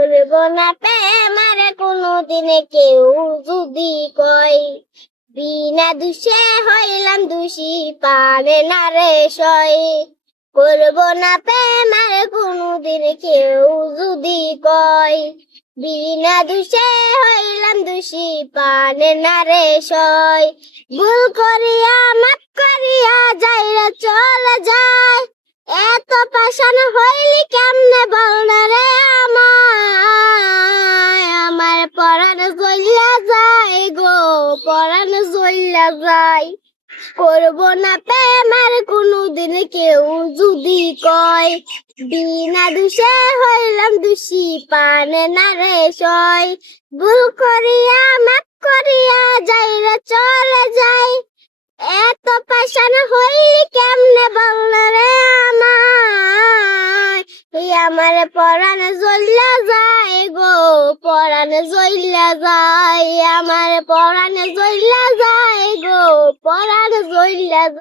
করব না প্রেম আর কোনোদিন কেউ যদি কয়, বিনা দোষে হইলাম দোষী পারে না রে সয়। করব না প্রেম আর কোনোদিন কেউ যদি কয়, বিনা দোষে হইলাম দোষী পারে না রে সয়। ভুল করিয়া মাফ করিয়া যাইরা চলে যায়, এত পাষাণ হইলি কেমনে বল না রে আমায়। আমার পরাণ জ্বলিয়া যায় গো, পরাণ জ্বলিয়া যায়। করব না প্রেম আর কোনোদিন কেউ যদি কয়, বিনা দোষে হইলাম দোষী পারে না রে সয়। ভুল করিয়া মাফ করিয়া যাইরা চলে যায়, এত পাষাণ হইলি কেমনে বল না রে আমায়। আমার পরাণ জ্বলিয়া যায় গো, পরাণ জ্বলিয়া যায়। আমার পরাণ জ্বলিয়া যায় গো, পরাণ জ্বলিয়া যায়।